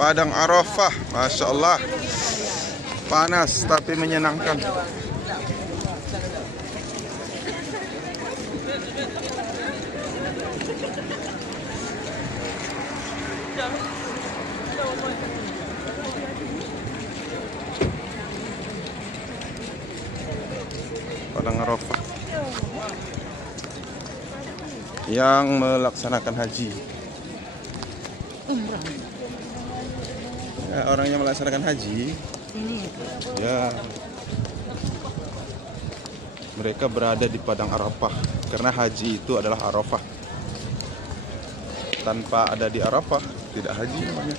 Padang Arafah, Masya Allah. Panas tapi menyenangkan. Padang Arafah yang melaksanakan haji. Ya, orang yang melaksanakan haji, ya, mereka berada di Padang Arafah karena haji itu adalah Arafah. Tanpa ada di Arafah tidak haji namanya.